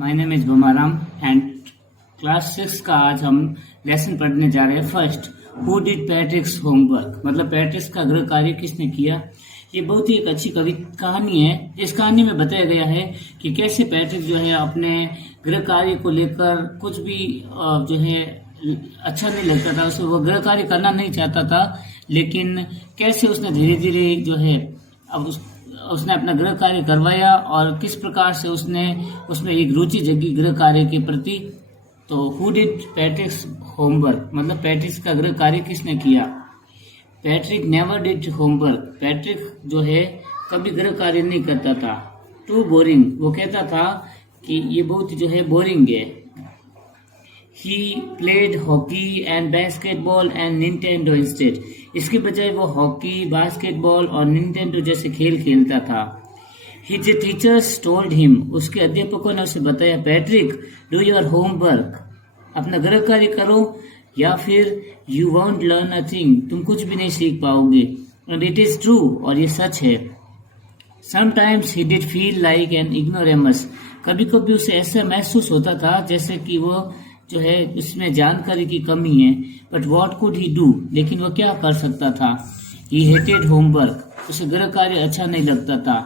My name is Bamaram and class 6 का आज हम लेसन पढ़ने जा रहे हैं। First, who did Patrick's homework, मतलब पैट्रिक्स का गृह कार्य किसने किया। ये बहुत ही एक अच्छी कहानी है। इस कहानी में बताया गया है कि कैसे पैट्रिक जो है अपने गृह कार्य को लेकर कुछ भी जो है अच्छा नहीं लगता था, उसे वो गृह कार्य करना नहीं चाहता था, लेकिन कैसे उसने धीरे धीरे जो है अब उसने अपना गृह कार्य करवाया और किस प्रकार से उसने उसमें एक रुचि जगी गृह कार्य के प्रति। तो हु डिड पैट्रिक्स होमवर्क, मतलब पैट्रिक्स का गृह कार्य किसने किया। Patrick never did homework, Patrick जो है कभी गृह कार्य नहीं करता था। टू बोरिंग, वो कहता था कि ये बहुत जो है बोरिंग है। He played hockey and basketball and Nintendo instead, इसके बजाय वो हॉकी, बास्केटबॉल और निंटेंडो जैसे खेल खेलता था। हिज टीचर्स टोल्ड हिम, उसके अध्यापकों ने उसे बताया, पैट्रिक डू योर होमवर्क, अपना गृह कार्य करो या फिर you want learn a thing, तुम कुछ भी नहीं सीख पाओगे। एंड इट इज ट्रू, और ये सच है। Sometimes he did feel like an ignoramus, कभी कभी उसे ऐसा महसूस होता था जैसे कि वो जो है उसमें जानकारी की कमी है। But what could he do, लेकिन वो क्या कर सकता था। ही हेटेड होमवर्क, उसे गृह कार्य अच्छा नहीं लगता था।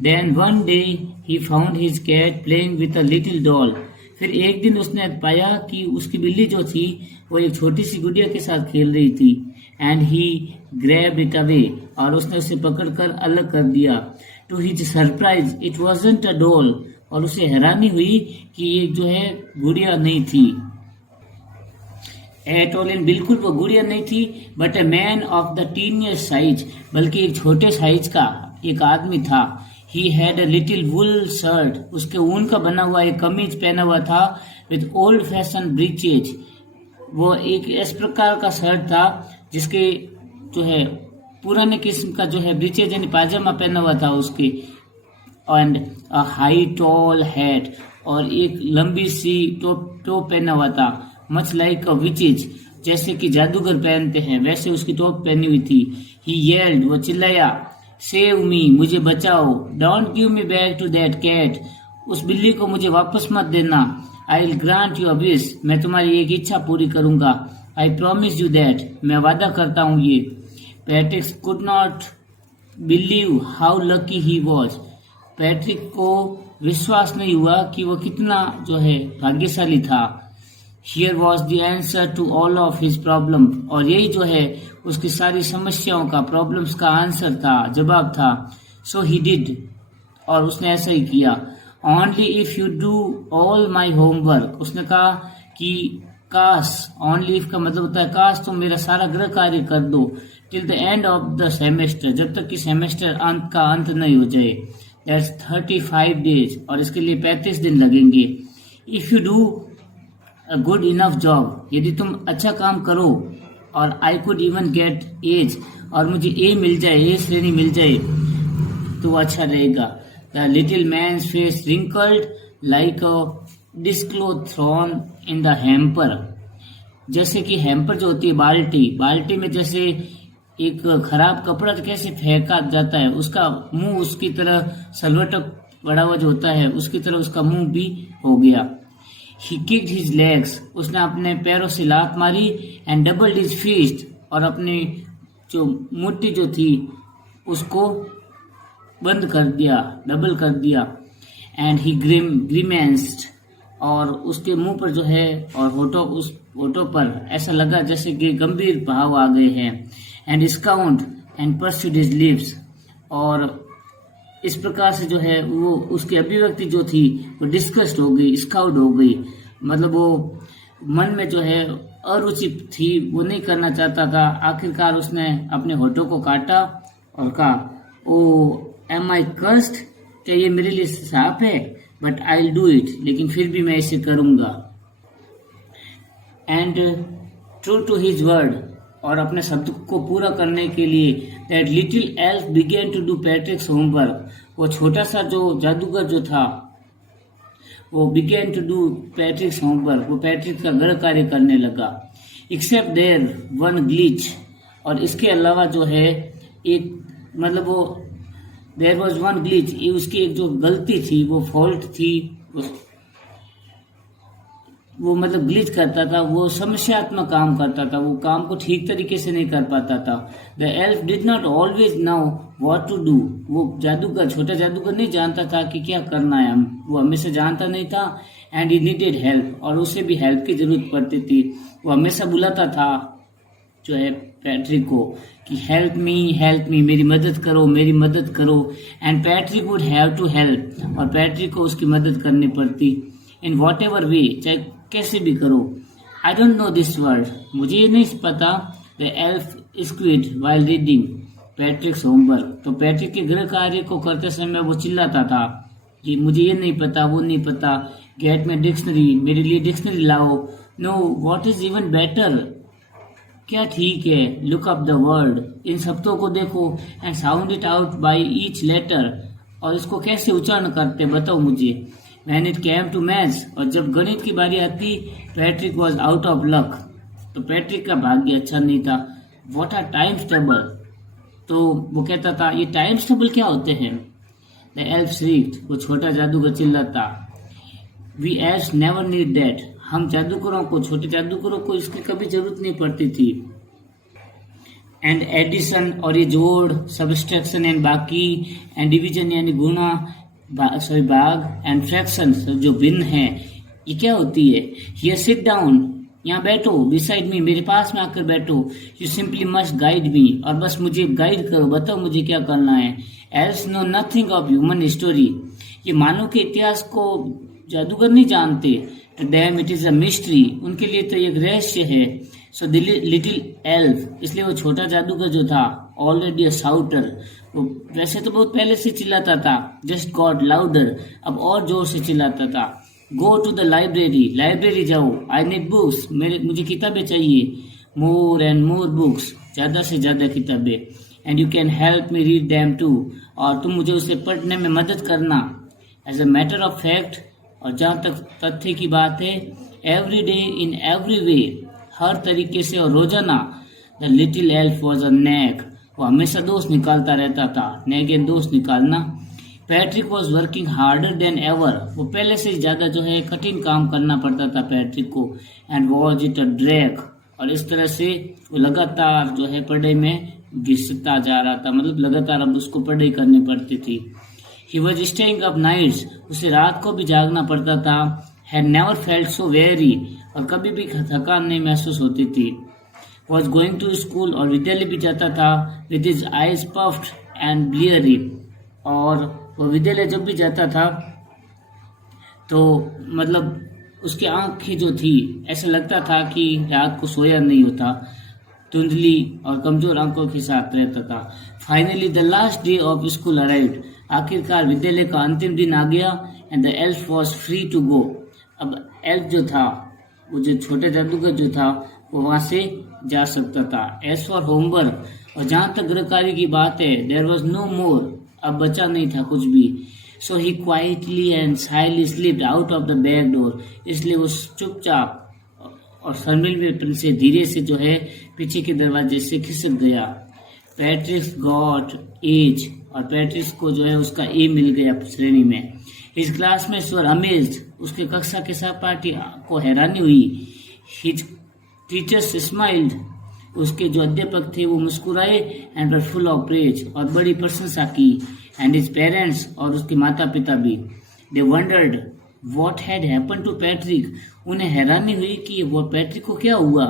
Then one day he found his cat playing with a little doll, फिर एक दिन उसने पाया कि उसकी बिल्ली जो थी वो एक छोटी सी गुड़िया के साथ खेल रही थी। And he grabbed it away, और उसने उसे पकड़कर अलग कर दिया। To his surprise it wasn't a doll, और उसे हैरानी हुई कि ये जो है गुड़िया नहीं थी। एट ऑल इन, बिल्कुल वो गुड़िया नहीं थी, but a man of the tiniest size, बल्कि एक छोटे साइज का एक आदमी था। He had a little wool shirt, उसके ऊन का बना हुआ एक कमीज पहना हुआ था। विद ओल्ड फैशन ब्रीचेज, वो एक इस प्रकार का शर्ट था जिसके जो है पुराने किस्म का जो है ब्रीचेज यानी पायजामा पहना हुआ था उसके। And a high tall hat, और एक लंबी सी टोप पहना हुआ था। मच लाइक अ विचेज, जैसे कि जादूगर पहनते हैं वैसे उसकी टोप पहनी हुई थी। ही येल्ड, वो चिल्लाया, सेव मी, मुझे बचाओ। Don't give me back to that cat, उस बिल्ली को मुझे वापस मत देना। I will grant your wish, मैं तुम्हारी एक इच्छा पूरी करूंगा। आई प्रॉमिस यू दैट, मैं वादा करता हूँ ये। Patrick could not believe how lucky he was, Patrick को विश्वास नहीं हुआ कि वो कितना जो है भाग्यशाली था। Here was the answer to all of his problem, और यही जो है उसकी सारी समस्याओं का, प्रॉब्लम्स का आंसर था, जवाब था। सो ही डिड, और उसने ऐसा ही किया। Only if you do all my homework, उसने कहा कि काश, ओनली इफ का मतलब होता है काश तुम मेरा सारा गृह कार्य कर दो, till the end of the semester, जब तक कि सेमेस्टर अंत का अंत नहीं हो जाए। दैट्स 35 डेज, और इसके लिए 35 दिन लगेंगे। If you do a good enough job, यदि तुम अच्छा काम करो, और I could even get A's, और मुझे ए मिल जाए, ए श्रेणी मिल जाए, तो अच्छा रहेगा। The little man's face wrinkled like a dishcloth thrown in the hamper, जैसे कि हैम्पर जो होती है बाल्टी में जैसे एक खराब कपड़ा कैसे फेंका जाता है, उसका मुंह उसकी तरह सलवटक बड़ा हुआ जो होता है उसकी तरह उसका मुंह भी हो गया। He kicked his legs, उसने अपने पैरों से लात मारी। एंड डबल्ड हिज फिस्ट, और अपनी जो मुट्ठी जो थी उसको बंद कर दिया, डबल कर दिया। एंड ही ग्रीमेंस्ड, और उसके मुंह पर जो है और होठों पर ऐसा लगा जैसे कि गंभीर भाव आ गए हैं। And scowled and pursed his lips, और इस प्रकार से जो है वो उसकी अभिव्यक्ति जो थी वो डिस्कस्ड हो गई, स्काउट हो गई, मतलब वो मन में जो है अरुचि थी, वो नहीं करना चाहता था। आखिरकार उसने अपने होठों को काटा और कहा, ओ एम आई कर्स्ड, क्या ये मेरे लिए साफ है, but I will do it, लेकिन फिर भी मैं इसे करूंगा। And true to his word, और अपने शब्द को पूरा करने के लिए, that little elf began to do Patrick's homework, वो छोटा सा जो जादूगर जो था वो began to do Patrick's homework, वो पैट्रिक का गृह कार्य करने लगा। एक्सेप्ट देयर वन ग्लिच, और इसके अलावा जो है एक मतलब वो देयर वॉज वन ग्लिच, उसकी एक जो गलती थी, वो फॉल्ट थी, वो मतलब ग्लिच करता था, वो समस्यात्मक काम करता था, वो काम को ठीक तरीके से नहीं कर पाता था। The elf did not always know what to do. वो जादूगर, छोटा जादूगर नहीं जानता था कि क्या करना है। वो हमेशा जानता नहीं था। एंड ही नीडेड हेल्प, और उसे भी हेल्प की जरूरत पड़ती थी। वो हमेशा बुलाता था जो है पैट्रिक को कि हेल्प मी, मेरी मदद करो, मेरी मदद करो। And Patrick would have to help, और पैट्रिक को उसकी मदद करनी पड़ती इन वॉट एवर वे, चाहे कैसे भी करो। I don't know this word, मुझे ये नहीं पता। The elf squid while reading पैट्रिक्स homework. तो पैट्रिक के गृह कार्य को करते समय वो चिल्लाता था कि मुझे ये नहीं पता, वो नहीं पता, गेट में डिक्शनरी, मेरे लिए डिक्शनरी लाओ। No, what is even better, क्या ठीक है, लुक अप द वर्ड, इन शब्दों को देखो, and sound it out by each letter, और इसको कैसे उच्चारण करते बताओ मुझे। When it came to maths, और जब गणित की बारी आती, Patrick was out of luck, तो पैट्रिक का भाग्य अच्छा नहीं था। What are times table, तो वो कहता था ये टाइम्स टेबल क्या होते हैं। The elf shrieked, वो छोटा जादूगर चिल्लाता, We elves never need that, हम जादूगरों को, छोटे जादूगरों को इसकी कभी जरूरत नहीं पड़ती थी। एंड एडिशन, और ये जोड़, सब्सट्रैक्शन एंड बाकी, एंड डिवीजन यानी गुणा, भाग, एंड फ्रैक्शन जो भिन्न है, ये क्या होती है। हियर सिट डाउन, यहाँ बैठो, बिसाइड मी, मेरे पास में आकर बैठो। You simply must guide me, और बस मुझे गाइड करो, बताओ मुझे क्या करना है। Elves know nothing of human story, ये मानव के इतिहास को जादूगर नहीं जानते। To them it is a mystery, उनके लिए तो एक रहस्य है। सो द लिटिल एल्फ, इसलिए वो छोटा जादूगर जो था, ऑलरेडी अ शाउटर, वो वैसे तो बहुत पहले से चिल्लाता था, जस्ट गॉट लाउडर, अब और जोर से चिल्लाता था। Go to the library, library जाओ, आई नीड बुक्स, मुझे किताबें चाहिए। मोर एंड मोर बुक्स, ज्यादा से ज्यादा किताबें। And you can help me read them too, और तुम मुझे उसे पढ़ने में मदद करना। As a matter of fact, और जहाँ तक तथ्य की बात है, every day in every way, हर तरीके से और रोजाना, the little elf was a nag, वो हमेशा दोस्त निकालता रहता था। नैग एंड दोस्त निकालना। Patrick was working harder than ever, वो पहले से ज्यादा जो है कठिन काम करना पड़ता था पैट्रिक को। And was it a drag, और इस तरह से वो लगातार जो है पढ़ाई में घिसता जा रहा था, मतलब लगातार अब उसको पढ़ाई करनी पड़ती थी। He was staying up nights, उसे रात को भी जागना पड़ता था। Had never felt so very, और कभी भी थकान नहीं महसूस होती थी। वॉज गोइंग टू स्कूल, और विद्यालय भी जाता था। With his eyes puffed and bleary, और वो विद्यालय जब भी जाता था तो मतलब उसकी आंखें जो थी, ऐसा लगता था कि रात को सोया नहीं होता, धुंधली और कमजोर आंखों के साथ रहता था। Finally the last day of school arrived, आखिरकार विद्यालय का अंतिम दिन आ गया। And the elf was free to go, अब एल्फ जो था, वो जो छोटे जादूगर जो था, वो वहां से जा सकता था। एज फॉर होमवर्क, और जहां तक गृह कार्य की बात है, देयर वॉज नो मोर, अब बचा नहीं था कुछ भी। So he quietly and shyly slipped out of the back door, इसलिए वो चुपचाप और शर्मिलपन से धीरे से जो है पीछे के दरवाजे से खिसक गया। पैट्रिक्स गॉट एज, और पैट्रिक्स को जो है उसका ए मिल गया श्रेणी में। इस क्लास में स्वर अमेज्ड, उसके कक्षा के सहपाठी को हैरानी हुई। हिज टीचर्स स्माइल्ड, उसके जो अध्यापक थे वो मुस्कुराए। And were full of praise, और बड़ी प्रशंसा की। एंड हिज पेरेंट्स, और उसके माता पिता भी। They wondered what had happen to Patrick, उन्हें हैरानी हुई कि वो पैट्रिक को क्या हुआ।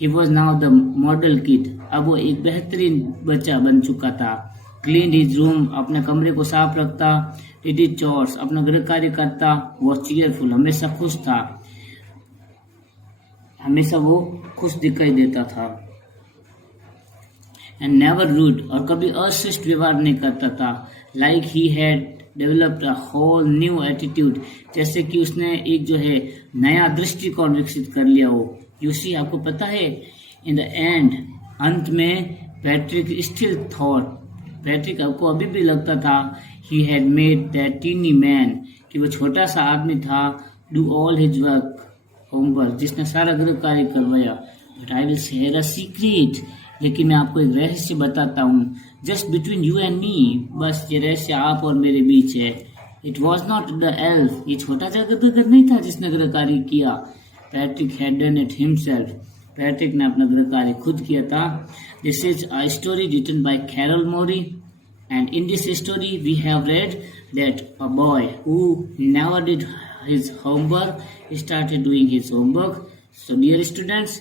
He was now the model kid, अब वो एक बेहतरीन बच्चा बन चुका था। क्लीन हिज रूम, अपने कमरे को साफ रखता। डिड हिज चोर्स, अपना गृह कार्य करता। वॉज चीयरफुल, हमेशा खुश था, हमेशा वो खुश दिखाई देता था। एंड नेवर रूड, और कभी अशिष्ट व्यवहार नहीं करता था। Like he had developed a whole new attitude, जैसे कि उसने एक जो है नया दृष्टिकोण विकसित कर लिया हो। यू सी, आपको पता है, इन द एंड, अंत में पैट्रिक स्टिल थॉट, पैट्रिक को अभी भी लगता था, he had made that tiny man, कि वो छोटा सा आदमी था, do all his work homework, जिसने सारा गृह कार्य करवाया। But I will share a secret, लेकिन मैं आपको एक रहस्य बताता हूँ, just between you and me, बस ये रहस्य आप और मेरे बीच है। It was not the elf, ये छोटा जादूगर नहीं था जिसने गृह कार्य किया। Patrick had done it himself. Patrick ने अपना गृह कार्य खुद किया था. This is a story written by Carol Morey, and in this story we have read that a boy who never did his homework started doing his homework. So dear students,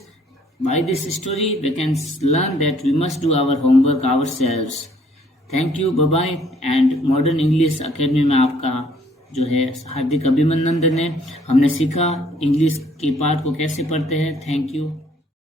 by this story we can learn that we must do our homework ourselves. Thank you, bye bye. And Modern English Academy में आपका जो है हार्दिक अभिनंदन है. हमने सीखा English के पाठ को कैसे पढ़ते हैं. Thank you.